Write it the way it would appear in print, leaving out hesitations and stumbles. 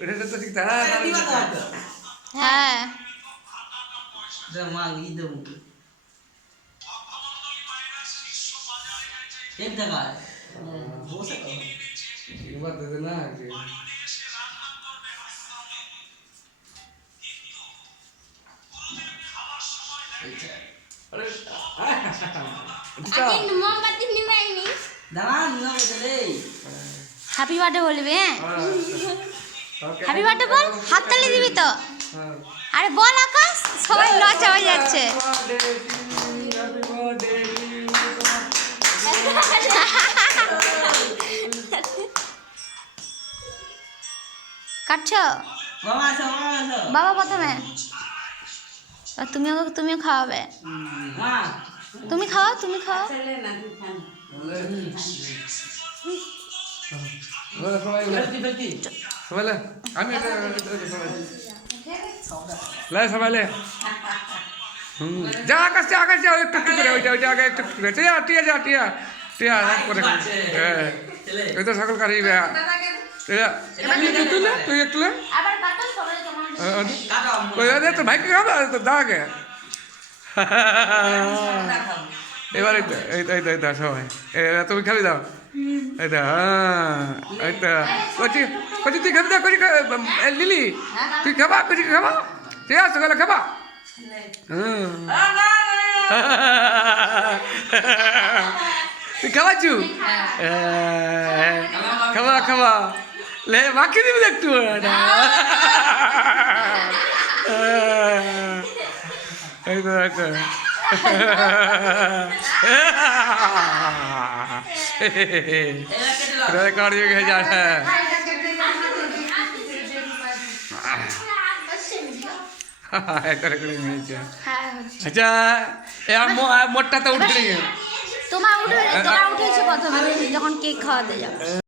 এটা তো ঠিক তারা হ্যাঁ মা ই দেবো एक जगह है हो सकता है ये बात दे देना कि अरे আজকে মোমবাতি নিবাইনি दाना निया बदले হ্যাপি বার্থডে বলবি হ্যাঁ হ্যাপি বার্থডে বল হাততালি দিবি তো আরে বল আকাশ সবাই লজ্জা হয়ে যাচ্ছে কাটছো मामा से বাবা প্রথমে তুমিও খাওয়াবে हां তুমি খাওয়াও তুমি খাওয়াও সবাই লে আমি লে সবাই লে যা আকাশ যা একটু করে ওইটা আগে একটু করে টিয়া টিয়া রাখ করে হ্যাঁ এই তো সকল কারি তুই একটু লে আবার কাটো সবাই তোমার काटो তো ভাইকে খাবে তো দাগে এবার এইটা সবাই তুমি খাবি দাও এইটা এইটা কচি তুই খাবি দাও কচি লিলি তুই খাবা কচি খাবা ঠিক আছে সকালে খাবা তুই খাওয়াচ্ছু খাবা লে মাখি দিবি একটু এই তো একটা রেকর্ড হয়ে যাচ্ছে আচ্ছা মোটটা তো উঠে তোমার উঠেছে প্রথমে যখন কেক খাওয়াতে যাও